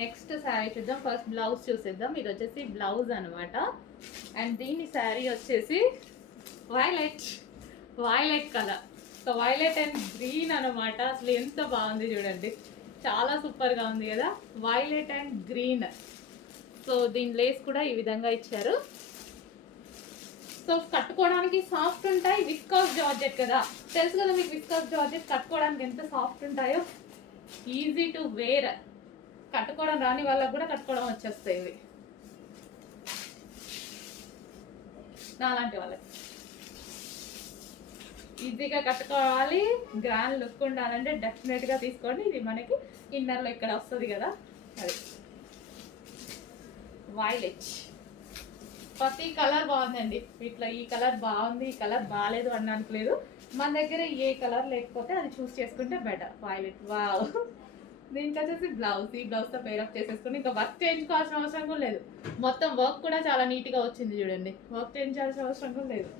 Next sari చూద్దాం. First blouse చూసేద్దాం. ఇది వచ్చేసి బ్లౌజ్ అనమాట. అండ్ దీని శారీ వచ్చేసి violet colour. So violet and green అనమాట. అసలు ఎంత బాగుంది చూడండి, చాలా సూపర్గా ఉంది కదా, వైలెట్ అండ్ గ్రీన్. సో దీని లేస్ కూడా ఈ విధంగా ఇచ్చారు. సో కట్టుకోవడానికి సాఫ్ట్ ఉంటాయి, విస్కాస్ జార్జెట్ కదా, తెలుసు కదా మీకు విస్కాస్ జార్జెట్ కట్టుకోవడానికి ఎంత సాఫ్ట్ ఉంటాయో. ఈజీ టు వేర్, కట్టుకోవడం రాని వాళ్ళకు కూడా కట్టుకోవడం వచ్చేస్తాయి ఇవి, నాలాంటి వాళ్ళకి ఈజీగా కట్టుకోవాలి. గ్రాండ్ లుక్ ఉండాలంటే డెఫినెట్గా తీసుకోండి. ఇది మనకి ఇన్నర్లో ఇక్కడ వస్తుంది కదా, అది వైలెట్. ప్రతి కలర్ బాగుందండి ఇట్లా. ఈ కలర్ బాగుంది, ఈ కలర్ బాగాలేదు అనడానికి లేదు. మన దగ్గర ఏ కలర్ లేకపోతే అది చూస్ చేసుకుంటే బెటర్. Violet wow. దీనికి వచ్చేసి బ్లౌజ్, ఈ బ్లౌజ్తో పేరప్ చేసేసుకుని ఇంకా వర్క్ చేయించుకోవాల్సిన అవసరం కూడా లేదు. మొత్తం వర్క్ కూడా చాలా నీట్గా వచ్చింది చూడండి, వర్క్ చేయించాల్సిన అవసరం కూడా లేదు.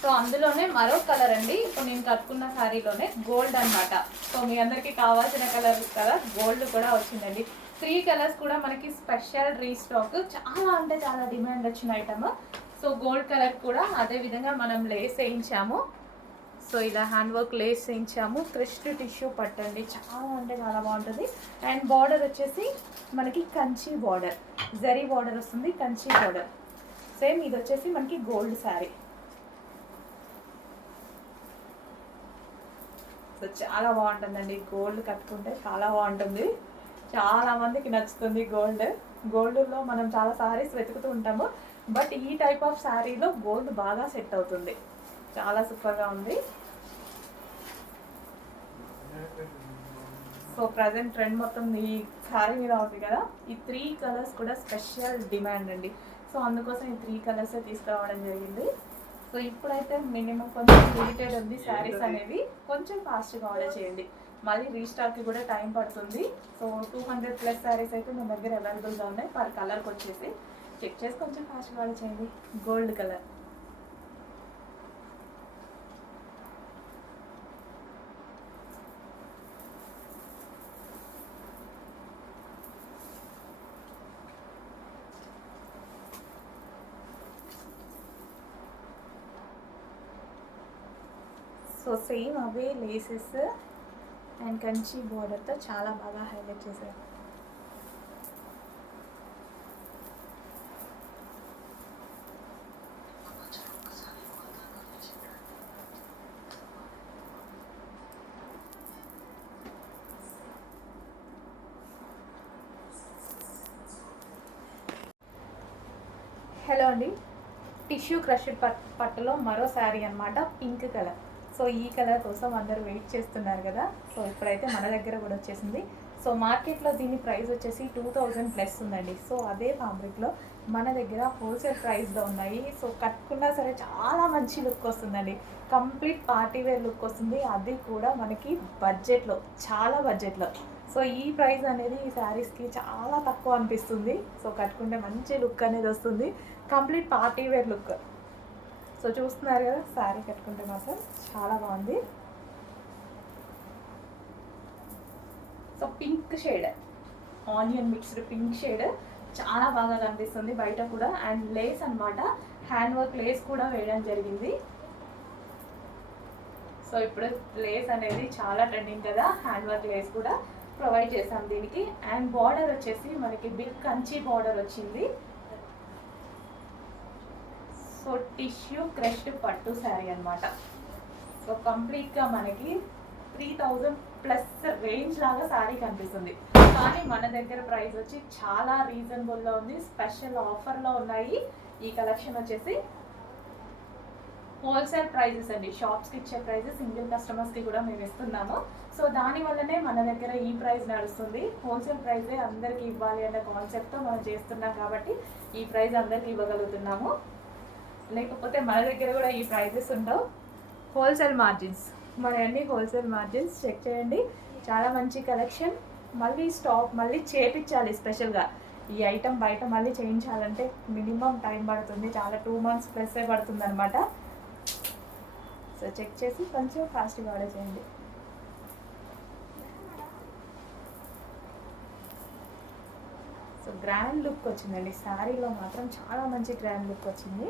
సో అందులోనే మరో కలర్ అండి. ఇప్పుడు నేను కట్టుకున్న శారీలోనే గోల్డ్ అనమాట. సో మీ అందరికి కావాల్సిన కలర్ కదా, గోల్డ్ కూడా వచ్చిందండి. 3 కలర్స్ కూడా మనకి స్పెషల్ రీస్టాక్, చాలా అంటే చాలా డిమాండ్ వచ్చిన ఐటమ్. సో గోల్డ్ కలర్ కూడా అదే విధంగా మనం లేస్ వేయించాము. సో ఇలా హ్యాండ్ వర్క్ లేస్ వేయించాము. క్రిస్ట్ టిష్యూ పట్టండి, చాలా అంటే చాలా బాగుంటుంది. అండ్ బార్డర్ వచ్చేసి మనకి కంచి బార్డర్, జరీ బార్డర్ వస్తుంది, కంచి బార్డర్. సేమ్ ఇది వచ్చేసి మనకి గోల్డ్ శారీ. సో చాలా బాగుంటుందండి, గోల్డ్ కట్టుకుంటే చాలా బాగుంటుంది. చాలా మందికి నచ్చుతుంది గోల్డ్. గోల్డ్లో మనం చాలా శారీస్ వెతుకుతూ ఉంటాము, బట్ ఈ టైప్ ఆఫ్ శారీలో గోల్డ్ బాగా సెట్ అవుతుంది. చాలా సూపర్గా ఉంది. సో ప్రజెంట్ ట్రెండ్ మొత్తం ఈ శారీ మీద ఉంది కదా. ఈ 3 కలర్స్ కూడా స్పెషల్ డిమాండ్ అండి. సో అందుకోసం ఈ 3 కలర్సే తీసుకురావడం జరిగింది. సో ఇప్పుడైతే మినిమం కొంచెం లిమిటెడ్ ఉంది శారీస్ అనేవి, కొంచెం ఫాస్ట్గా ఆర్డర్ చేయండి. మళ్ళీ రీస్టాక్కి కూడా టైం పడుతుంది. సో 200+ శారీస్ అయితే మన దగ్గర అవైలబుల్గా ఉన్నాయి. పర్ కలర్కి వచ్చేసి చెక్ చేసి కొంచెం ఫాస్ట్గా ఆర్డర్ చేయండి. Gold colour. సో సేమ్ అవే లేసెస్ అండ్ కంచి బోర్డర్తో చాలా బాగా హైలైట్ చేశారు. హలో అండి, టిష్యూ క్రష్డ్ పట్టులో మరో శారీ అనమాట, పింక్ కలర్. సో ఈ కలర్ కోసం అందరూ వెయిట్ చేస్తున్నారు కదా. సో ఇప్పుడైతే మన దగ్గర కూడా వచ్చేసింది. సో మార్కెట్లో దీని ప్రైస్ వచ్చేసి 2000+ ఉందండి. సో అదే ఫ్యాబ్రిక్లో మన దగ్గర హోల్సేల్ ప్రైస్లో ఉన్నాయి. సో కట్టుకున్నా సరే చాలా మంచి లుక్ వస్తుందండి, కంప్లీట్ పార్టీ వేర్ లుక్ వస్తుంది. అది కూడా మనకి బడ్జెట్లో, చాలా బడ్జెట్లో. సో ఈ ప్రైస్ అనేది ఈ శారీస్కి చాలా తక్కువ అనిపిస్తుంది. సో కట్టుకుంటే మంచి లుక్ అనేది వస్తుంది, complete party wear look. So చూస్తున్నారు కదా, శారీ కట్టుకుంటే మాత్రం చాలా బాగుంది. So pink shade, onion mixed pink shade చాలా బాగా కనిపిస్తుంది బయట కూడా. అండ్ లేస్ అనమాట, హ్యాండ్ వర్క్ లేస్ కూడా వేయడం జరిగింది. సో ఇప్పుడు లేస్ అనేది చాలా ట్రెండింగ్ కదా, హ్యాండ్ వర్క్ లేస్ కూడా ప్రొవైడ్ చేసాం దీనికి. అండ్ బార్డర్ వచ్చేసి మనకి బిగ్ కంచి బార్డర్ వచ్చింది. సో టిష్యూ క్రష్డ్ పట్టు శారీ అనమాట. సో కంప్లీట్గా మనకి 3000 ప్లస్ రేంజ్ లాగా శారీ కనిపిస్తుంది. కానీ మన దగ్గర ప్రైస్ వచ్చి చాలా రీజనబుల్లో ఉంది, స్పెషల్ ఆఫర్లో ఉన్నాయి. ఈ కలెక్షన్ వచ్చేసి హోల్సేల్ ప్రైజెస్ అండి, షాప్స్కి ఇచ్చే ప్రైజెస్ సింగిల్ కస్టమర్స్కి కూడా మేము ఇస్తున్నాము. సో దానివల్లనే మన దగ్గర ఈ ప్రైస్ నడుస్తుంది. హోల్సేల్ ప్రైజే అందరికీ ఇవ్వాలి అనే కాన్సెప్ట్తో మనం చేస్తున్నాం కాబట్టి ఈ ప్రైస్ అందరికీ ఇవ్వగలుగుతున్నాము. లేకపోతే మన దగ్గర కూడా ఈ ప్రైజెస్ ఉండవు. హోల్సేల్ మార్జిన్స్, మన అన్ని హోల్సేల్ మార్జిన్స్ చెక్ చేయండి. చాలా మంచి కలెక్షన్. మళ్ళీ స్టాక్ మళ్ళీ చేపించాలి స్పెషల్గా. ఈ ఐటమ్ బయట మళ్ళీ చేయించాలంటే మినిమం టైం పడుతుంది, చాలా 2 months ప్లస్సే పడుతుంది అనమాట. సో చెక్ చేసి కొంచెం ఫాస్ట్గా ఆర్డర్ చేయండి. సో గ్రాండ్ లుక్ వచ్చిందండి శారీలో మాత్రం, చాలా మంచి గ్రాండ్ లుక్ వచ్చింది.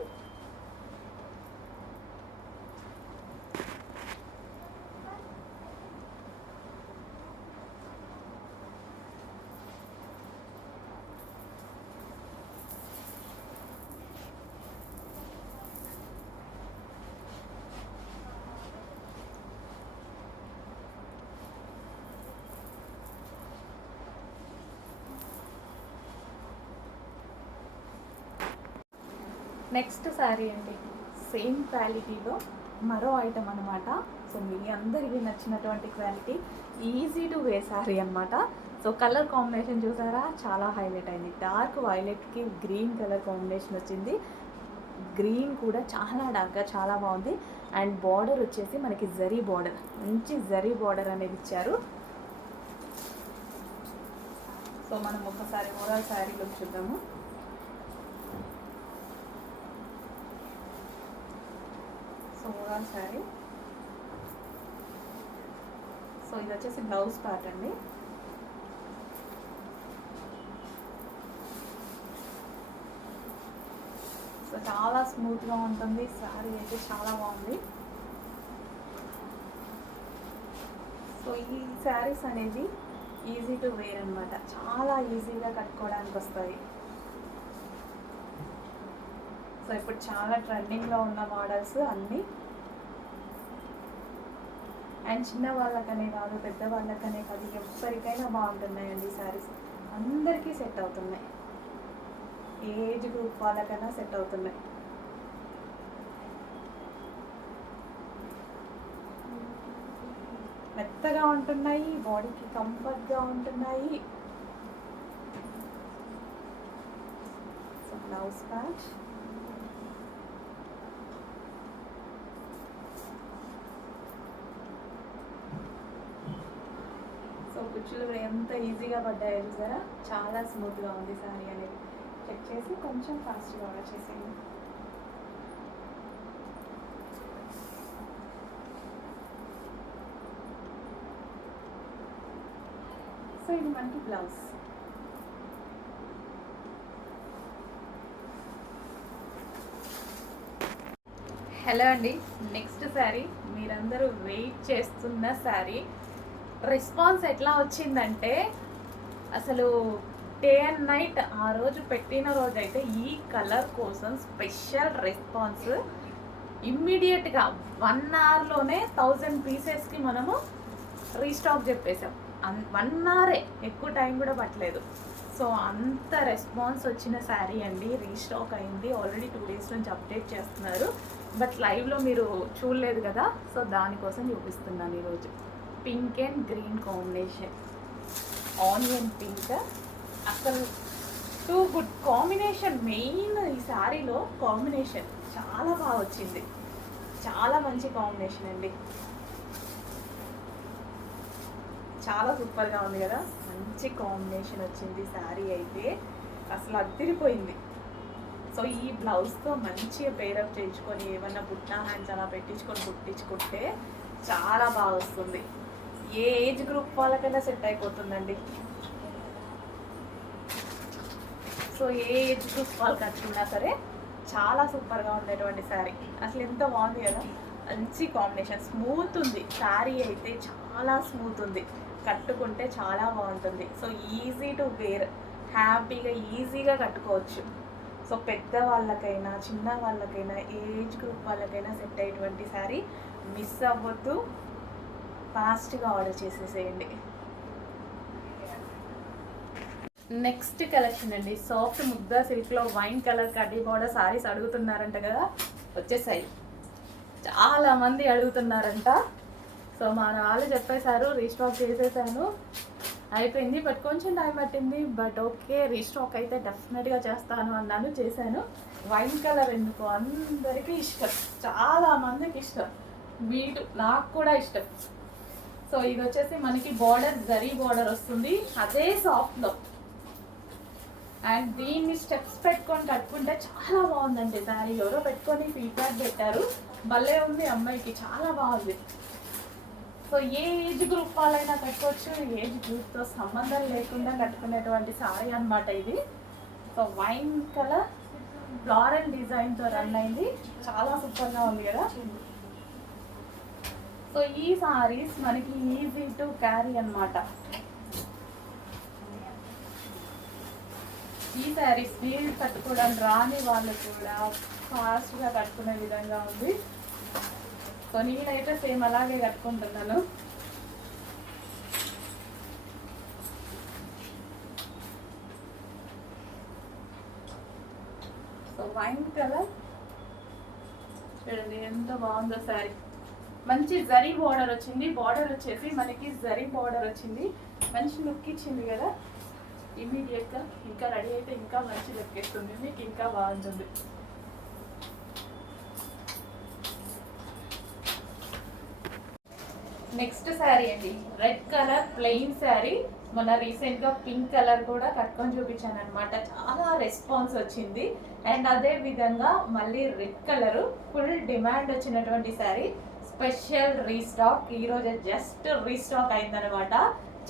నెక్స్ట్ శారీ అండి, సేమ్ క్వాలిటీలో మరో ఐటమ్ అనమాట. సో మీ అందరికీ నచ్చినటువంటి క్వాలిటీ, ఈజీ టు వే శారీ అనమాట. సో కలర్ కాంబినేషన్ చూసారా, చాలా హైలైట్ అయింది. డార్క్ వైలెట్కి గ్రీన్ కలర్ కాంబినేషన్ వచ్చింది. గ్రీన్ కూడా చాలా డార్క్గా చాలా బాగుంది. అండ్ బార్డర్ వచ్చేసి మనకి జరీ బార్డర్, మంచి జరీ బార్డర్ అనేది ఇచ్చారు. సో మనం ఒకసారి ఓవరాల్ శారీ లుక్ చూద్దాము. ఓవరాల్ శారీ. సో ఇది వచ్చేసి బ్లౌజ్ పార్ట్ అండి. సో చాలా స్మూత్గా ఉంటుంది శారీ అయితే, చాలా బాగుంది. సో ఈ శారీస్ అనేది ఈజీ టు వేర్ అనమాట, చాలా ఈజీగా కట్టుకోవడానికి వస్తాయి. సో ఇప్పుడు చాలా ట్రెండింగ్లో ఉన్న మోడల్స్ అన్నీ. అండ్ చిన్న వాళ్ళకనే కాదు, పెద్ద వాళ్ళకనే కాదు, ఎవరికైనా బాగుంటున్నాయండి శారీస్. అందరికీ సెట్ అవుతున్నాయి, ఏజ్ గ్రూప్ వాళ్ళకైనా సెట్ అవుతున్నాయి. మెత్తగా ఉంటున్నాయి, బాడీకి కంఫర్ట్గా ఉంటున్నాయి. So blouse patch. సో కుచ్చులు కూడా ఎంత ఈజీగా పడ్డాయో చూసారా, చాలా స్మూత్గా ఉంది శారీ అనేది. చెక్ చేసి కొంచెం ఫాస్ట్గా ఆర్డర్ చేసేయండి. సో ఇది మనకి బ్లౌజ్. హలో అండి, నెక్స్ట్ శారీ మీరందరూ వెయిట్ చేస్తున్న శారీ. రెస్పాన్స్ ఎట్లా వచ్చిందంటే అసలు డే అండ్ నైట్, ఆ రోజు పెట్టిన రోజు అయితే ఈ కలర్ కోసం స్పెషల్ రెస్పాన్స్. ఇమ్మీడియట్గా 1 hourలోనే 1000 పీసెస్కి మనము రీస్టాక్ చెప్పేసాం. 1 hour, ఎక్కువ టైం కూడా పట్టలేదు. సో అంత రెస్పాన్స్ వచ్చిన శారీ అండి, రీస్టాక్ అయింది. ఆల్రెడీ 2 days నుంచి అప్డేట్ చేస్తున్నారు, బట్ లైవ్లో మీరు చూడలేదు కదా, సో దానికోసం చూపిస్తున్నాను ఈరోజు. Pink and green combination, onion pink, అసలు టూ గుడ్ కాంబినేషన్. మెయిన్ ఈ శారీలో కాంబినేషన్ చాలా బాగా వచ్చింది, చాలా మంచి కాంబినేషన్ అండి. చాలా సూపర్గా ఉంది కదా, మంచి కాంబినేషన్ వచ్చింది శారీ అయితే, అసలు అదిరిపోయింది. సో ఈ బ్లౌజ్తో మంచిగా పేరప్ చేయించుకొని ఏమన్నా బుట్టా హ్యాండ్స్ అలా పెట్టించుకొని కుట్టించుకుంటే చాలా బాగా వస్తుంది. ఏ ఏజ్ గ్రూప్ వాళ్ళకైనా సెట్ అయిపోతుందండి. సో ఏ ఏజ్ గ్రూప్ వాళ్ళు కట్టుకున్నా సరే చాలా సూపర్గా ఉండేటువంటి శారీ. అసలు ఎంత బాగుంది కదా, మంచి కాంబినేషన్, స్మూత్ ఉంది శారీ అయితే, చాలా స్మూత్ ఉంది, కట్టుకుంటే చాలా బాగుంటుంది. సో ఈజీ టు వేర్, హ్యాపీగా ఈజీగా కట్టుకోవచ్చు. సో పెద్ద వాళ్ళకైనా చిన్న వాళ్ళకైనా ఏజ్ గ్రూప్ వాళ్ళకైనా సెట్ అయ్యేటువంటి శారీ. మిస్ అవ్వద్దు, ఫాస్ట్గా ఆర్డర్ చేసేసేయండి. నెక్స్ట్ కలెక్షన్ అండి, సాఫ్ట్ ముగ్దా సిల్క్లో వైన్ కలర్ కడ్డీ బోర్డర్ సారీస్ అడుగుతున్నారంట కదా, వచ్చేసాయి. చాలామంది అడుగుతున్నారంట. సో మా వాళ్ళు చెప్పేశారు, రీస్టాక్ చేసేసాను, అయిపోయింది, బట్ కొంచెం టైం పట్టింది, బట్ ఓకే రీస్టాక్ అయితే డెఫినెట్గా చేస్తాను అన్నాను, చేశాను. వైన్ కలర్ ఎందుకు అందరికీ ఇష్టం, చాలామందికి ఇష్టం, వీటు నాకు కూడా ఇష్టం. సో ఇది వచ్చేసి మనకి బార్డర్ జరీ బార్డర్ వస్తుంది, అదే సాఫ్ట్లో. అండ్ దీన్ని స్టెప్స్ పెట్టుకొని కట్టుకుంటే చాలా బాగుందండి శారీ. ఎవరో పెట్టుకొని ఫీడ్బ్యాక్ పెట్టారు, భలే ఉంది అమ్మాయికి, చాలా బాగుంది. సో ఏ ఏజ్ గ్రూప్ వాళ్ళైనా కట్టుకోవచ్చు, ఏజ్ గ్రూప్తో సంబంధం లేకుండా కట్టుకునేటువంటి శారీ అనమాట ఇది. సో వైన్ కలర్ ఫ్లోరల్ డిజైన్తో రన్ అయింది, చాలా సూపర్గా ఉంది కదా. సో ఈ సారీస్ మనకి ఈజీ టు క్యారీ అనమాట. ఈ శారీస్ నీళ్ళు కట్టుకోవడం రాని వాళ్ళు కూడా ఫాస్ట్గా కట్టుకునే విధంగా ఉంది. సో నేనైతే సేమ్ అలాగే కట్టుకుంటున్నాను. సో వైన్ కలర్ చూడండి ఎంత బాగుందో శారీ. మంచి జరీ బార్డర్ వచ్చింది, బార్డర్ వచ్చేసి మనకి జరీ బార్డర్ వచ్చింది, మంచి లుక్ ఇచ్చింది కదా. ఇమీడియట్గా ఇంకా రెడీ అయితే ఇంకా మంచి లుక్ ఇస్తుంది, మీకు ఇంకా బాగుంటుంది. నెక్స్ట్ శారీ అండి, రెడ్ కలర్ ప్లెయిన్ శారీ. మొన్న రీసెంట్గా పింక్ కలర్ కూడా కట్టుకొని చూపించాను అనమాట, చాలా రెస్పాన్స్ వచ్చింది. అండ్ అదే విధంగా మళ్ళీ రెడ్ కలర్ ఫుల్ డిమాండ్ వచ్చినటువంటి శారీ, స్పెషల్ రీస్టాక్, ఈరోజు జస్ట్ రీస్టాక్ అయిందనమాట.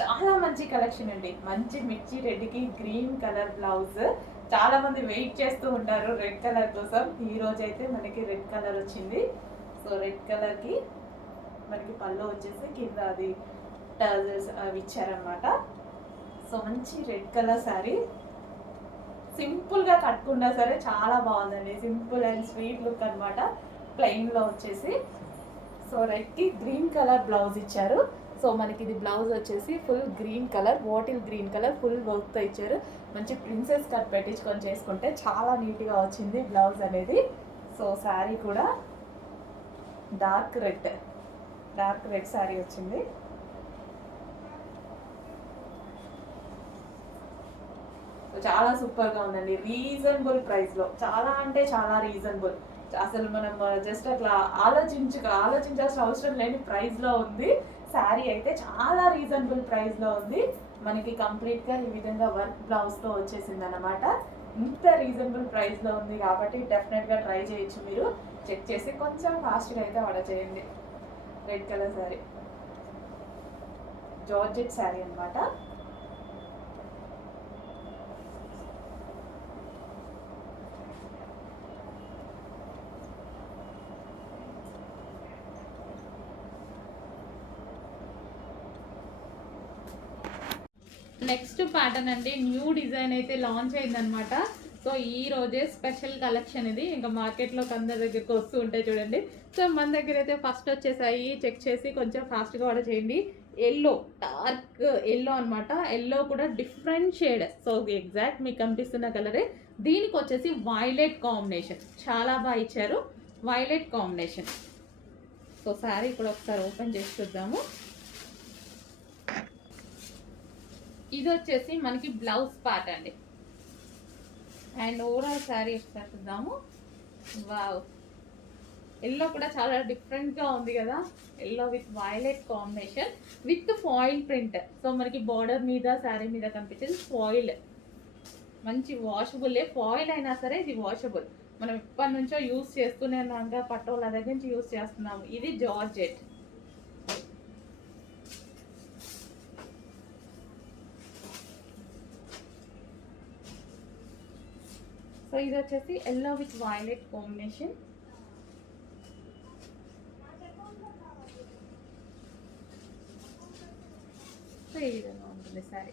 చాలా మంచి కలెక్షన్ అండి, మంచి మిర్చి రెడ్కి గ్రీన్ కలర్ బ్లౌజ్. చాలా మంది వెయిట్ చేస్తూ ఉంటారు రెడ్ కలర్ కోసం, ఈ రోజు అయితే మనకి రెడ్ కలర్ వచ్చింది. సో రెడ్ కలర్కి మనకి పళ్ళు వచ్చేసి కింద అది టజల్స్ అవి ఇచ్చారనమాట. సో మంచి రెడ్ కలర్ శారీ, సింపుల్గా కట్టుకున్నా సరే చాలా బాగుందండి, సింపుల్ అండ్ స్వీట్ లుక్ అనమాట, ప్లెయిన్లో వచ్చేసి. సో రెడ్కి గ్రీన్ కలర్ బ్లౌజ్ ఇచ్చారు. సో మనకి ఇది బ్లౌజ్ వచ్చేసి full green colour, bottle green colour full వర్క్తో ఇచ్చారు. మంచి ప్రిన్సెస్ కట్ పెట్టించుకొని చేసుకుంటే చాలా నీట్గా వచ్చింది బ్లౌజ్ అనేది. సో శారీ కూడా డార్క్ రెడ్ శారీ వచ్చింది. సో చాలా సూపర్గా ఉందండి, రీజనబుల్ ప్రైస్లో, చాలా అంటే చాలా రీజనబుల్. అసలు మనం జస్ట్ అట్లా ఆలోచించాల్సిన అవసరం లేని ప్రైస్లో ఉంది శారీ అయితే, చాలా రీజనబుల్ ప్రైస్లో ఉంది. మనకి కంప్లీట్గా ఈ విధంగా వర్క్ బ్లౌజ్తో వచ్చేసింది అనమాట. ఇంత రీజనబుల్ ప్రైస్లో ఉంది కాబట్టి డెఫినెట్గా ట్రై చేయొచ్చు, మీరు చెక్ చేసి కొంచెం ఫాస్ట్గా అయితే ఆర్డర్ చేయండి. Red colour sari, georgette sari అనమాట. నెక్స్ట్ ప్యాటర్న్ అండి, న్యూ డిజైన్ అయితే లాంచ్ అయిందనమాట. సో ఈ రోజే స్పెషల్ కలెక్షన్ ఇది, ఇంకా మార్కెట్లోకి అందరి దగ్గరికి వస్తూ ఉంటాయి చూడండి. సో మన దగ్గర అయితే ఫస్ట్ వచ్చేసాయి, చెక్ చేసి కొంచెం ఫాస్ట్గా ఆర్డర్ చేయండి. ఎల్లో, డార్క్ ఎల్లో అనమాట, ఎల్లో కూడా డిఫరెంట్ షేడ్. సో ఎగ్జాక్ట్ మీకు కనిపిస్తున్న కలరే. దీనికి వచ్చేసి వైలెట్ కాంబినేషన్, చాలా బాగా ఇచ్చారు, వైలెట్ కాంబినేషన్. సో శారీ కూడా ఒకసారి ఓపెన్ చేసి చూద్దాము. ఇది వచ్చేసి మనకి బ్లౌజ్ పార్ట్ అండి. అండ్ ఓవరాల్ శారీ ఒకసారి చూద్దాము. వావ్, ఎల్లో కూడా చాలా డిఫరెంట్గా ఉంది కదా, yellow with violet combination with foil print. So మనకి బార్డర్ మీద శారీ మీద కనిపించేది ఫాయిల్, మంచి వాషబుల్. ఫాయిల్ అయినా సరే ఇది వాషబుల్. మనం ఎప్పటి నుంచో యూస్ చేస్తూనే ఉన్నాం, పట్టోళ్ళ దగ్గర నుంచి యూస్ చేస్తున్నాము. ఇది జార్జెట్. సో ఇది వచ్చేసి yellow with violet combination. So ఈ విధంగా ఉంటుంది సారీ.